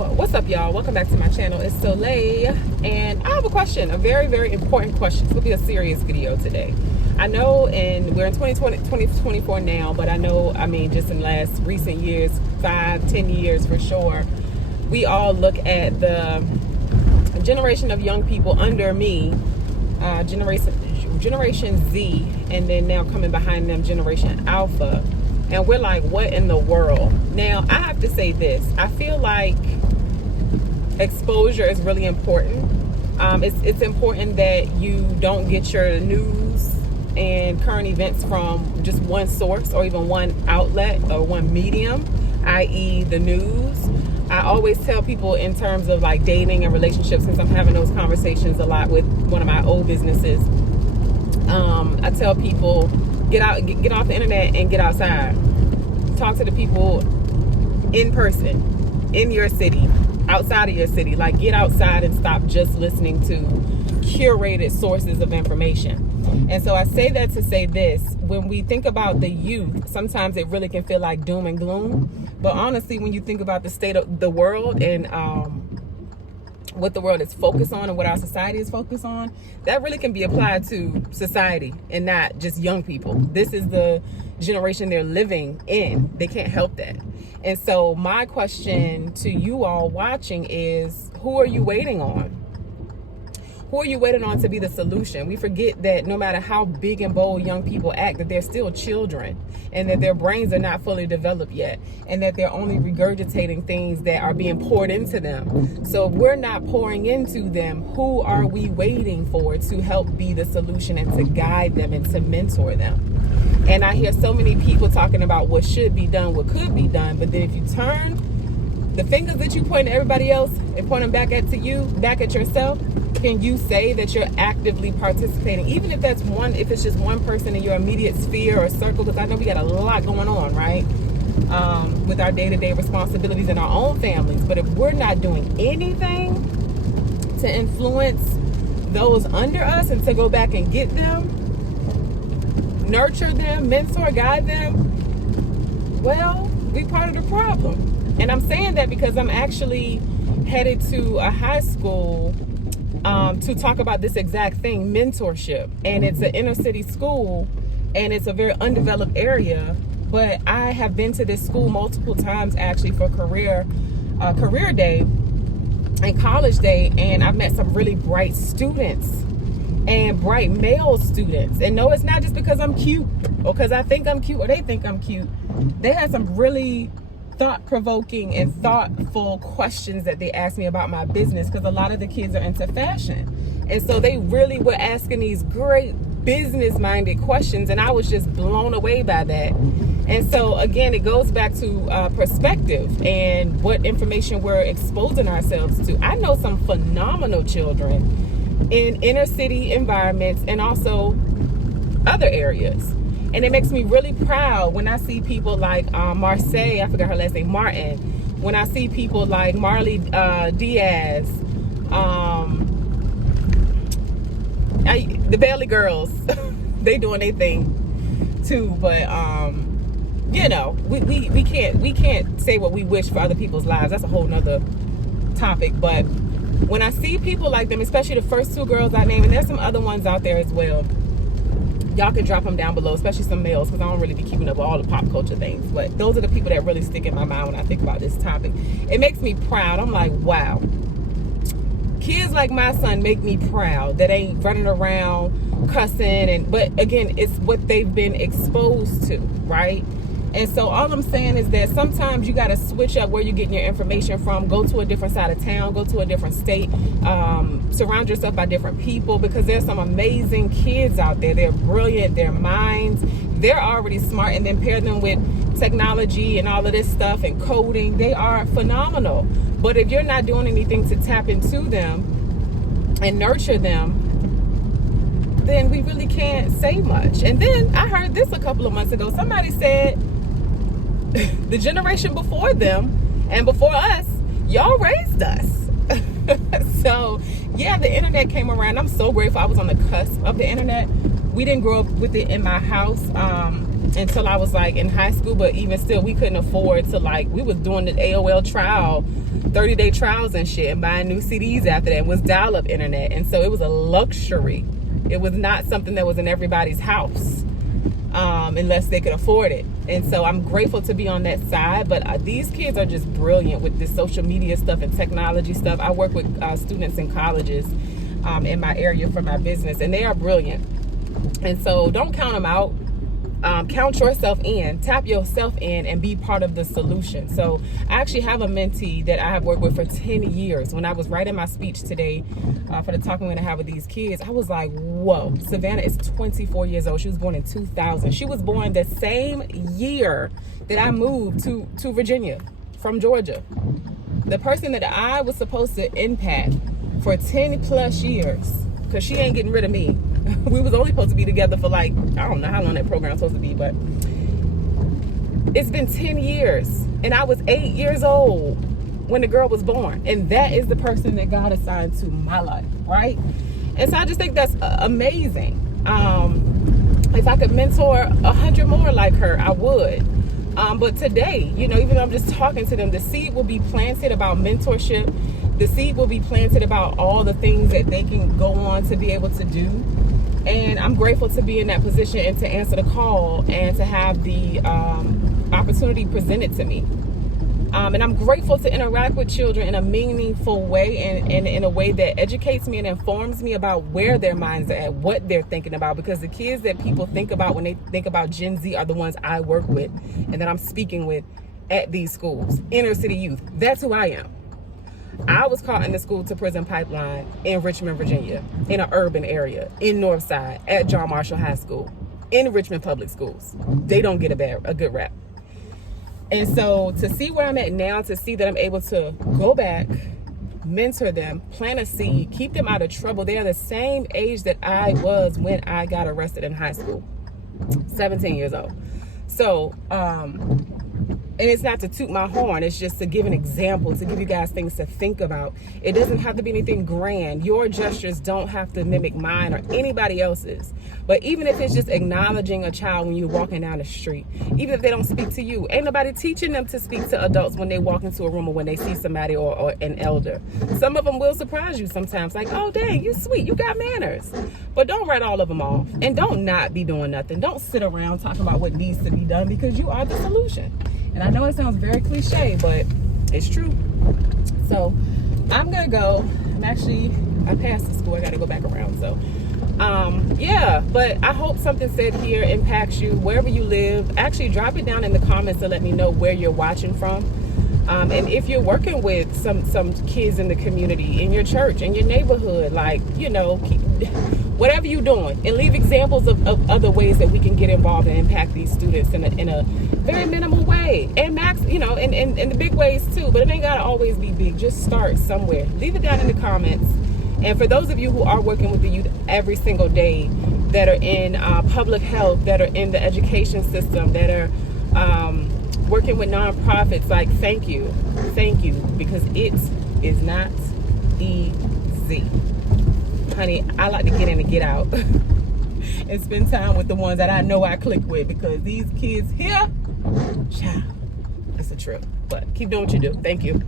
What's up, y'all? Welcome back to my channel. It's Soleil, and I have a question, a very, very important question. It's gonna be a serious video today. I know, and we're in 2024 now, but I know, just in the last recent years, 5-10 years for sure, we all look at the generation of young people under me, Generation Z, and then now coming behind them, Generation Alpha. And we're like, what in the world? Now, I have to say this. I feel like exposure is really important. It's important that you don't get your news and current events from just one source or even one outlet or one medium, i.e. the news. I always tell people in terms of like dating and relationships, since I'm having those conversations a lot with one of my old businesses, I tell people, get off the internet and get outside. Talk to the people in person, in your city, outside of your city. Like, get outside and stop just listening to curated sources of information. And so I say that to say this: when we think about the youth, sometimes it really can feel like doom and gloom. But honestly, when you think about the state of the world and what the world is focused on and what our society is focused on, that really can be applied to society and not just young people. This is the generation they're living in. They can't help that. And so my question to you all watching is, who are you waiting on? Who are you waiting on to be the solution? We forget that no matter how big and bold young people act, that they're still children and that their brains are not fully developed yet and that they're only regurgitating things that are being poured into them. So if we're not pouring into them, who are we waiting for to help be the solution and to guide them and to mentor them? And I hear so many people talking about what should be done, what could be done, but then if you turn the fingers that you point at everybody else and point them back at yourself, can you say that you're actively participating? Even if if it's just one person in your immediate sphere or circle, because I know we got a lot going on, right? With our day-to-day responsibilities in our own families. But if we're not doing anything to influence those under us and to go back and get them, nurture them, mentor, guide them, well, we're part of the problem. And I'm saying that because I'm actually headed to a high school to talk about this exact thing, mentorship. And it's an inner city school and it's a very undeveloped area, but I have been to this school multiple times actually for career day and college day, and I've met some really bright students and bright male students. And no, it's not just because I'm cute or because I think I'm cute or they think I'm cute. They had some really thought-provoking and thoughtful questions that they asked me about my business, because a lot of the kids are into fashion, and so they really were asking these great business-minded questions, and I was just blown away by that. And so again, it goes back to perspective and what information we're exposing ourselves to. I know some phenomenal children in inner city environments and also other areas. And it makes me really proud when I see people like Marseille, I forgot her last name, Martin. When I see people like Marley Diaz, the Bailey girls, they doing their thing too. But we can't say what we wish for other people's lives. That's a whole nother topic. But when I see people like them, especially the first two girls I named, and there's some other ones out there as well. Y'all can drop them down below, especially some males, because I don't really be keeping up with all the pop culture things. But those are the people that really stick in my mind when I think about this topic. It makes me proud. I'm like, wow. Kids like my son make me proud that ain't running around cussing. But again, it's what they've been exposed to, right? And so all I'm saying is that sometimes you got to switch up where you're getting your information from. Go to a different side of town. Go to a different state. Surround yourself by different people, because there's some amazing kids out there. They're brilliant. Their minds, they're already smart. And then pair them with technology and all of this stuff and coding. They are phenomenal. But if you're not doing anything to tap into them and nurture them, then we really can't say much. And then I heard this a couple of months ago. Somebody said, the generation before them and before us, y'all raised us. So yeah, the internet came around. I'm so grateful I was on the cusp of the internet. We didn't grow up with it in my house until I was like in high school, but even still we couldn't afford to, like, we was doing the AOL trial 30-day trials and shit and buying new CDs after that. It was dial-up internet. And so it was a luxury. It was not something that was in everybody's house, unless they could afford it. And so I'm grateful to be on that side. But these kids are just brilliant with this social media stuff and technology stuff. I work with students in colleges in my area for my business, and they are brilliant. And so don't count them out. Count yourself in, tap yourself in, and be part of the solution. So I actually have a mentee that I have worked with for 10 years. When I was writing my speech today for the talk I'm going to have with these kids, I was like, whoa, Savannah is 24 years old. She was born in 2000. She was born the same year that I moved to Virginia from Georgia. The person that I was supposed to impact for 10 plus years, because she ain't getting rid of me. We was only supposed to be together for like, I don't know how long that program's supposed to be, but it's been 10 years. And I was 8 years old when the girl was born. And that is the person that God assigned to my life, right? And so I just think that's amazing. If I could mentor 100 more like her, I would. But today, even though I'm just talking to them, the seed will be planted about mentorship. The seed will be planted about all the things that they can go on to be able to do. And I'm grateful to be in that position and to answer the call and to have the opportunity presented to me. And I'm grateful to interact with children in a meaningful way and in a way that educates me and informs me about where their minds are at, what they're thinking about. Because the kids that people think about when they think about Gen Z are the ones I work with and that I'm speaking with at these schools. Inner city youth. That's who I am. I was caught in the school to prison pipeline in Richmond, Virginia, in an urban area, in Northside, at John Marshall High School, in Richmond Public Schools. They don't get a good rap. And so to see where I'm at now, to see that I'm able to go back, mentor them, plant a seed, keep them out of trouble. They are the same age that I was when I got arrested in high school, 17 years old. So, and it's not to toot my horn, it's just to give an example, to give you guys things to think about. It doesn't have to be anything grand. Your gestures don't have to mimic mine or anybody else's. But even if it's just acknowledging a child when you're walking down the street, even if they don't speak to you, ain't nobody teaching them to speak to adults when they walk into a room or when they see somebody or an elder. Some of them will surprise you sometimes, like, oh, dang, you sweet, you got manners. But don't write all of them off. And don't not be doing nothing. Don't sit around talking about what needs to be done, because you are the solution. And I know it sounds very cliche, but it's true. So I'm going to go. I passed the school. I got to go back around. So, yeah, but I hope something said here impacts you wherever you live. Actually, drop it down in the comments to let me know where you're watching from. And if you're working with some kids in the community, in your church, in your neighborhood, like, whatever you're doing, and leave examples of other ways that we can get involved and impact these students in a very minimal way, and in the big ways too. But it ain't gotta always be big. Just start somewhere. Leave it down in the comments. And for those of you who are working with the youth every single day, that are in public health, that are in the education system, that are working with nonprofits, like, thank you, because it is not easy. Honey, I like to get in and get out and spend time with the ones that I know I click with, because these kids here, child, it's a trip. But keep doing what you do. Thank you.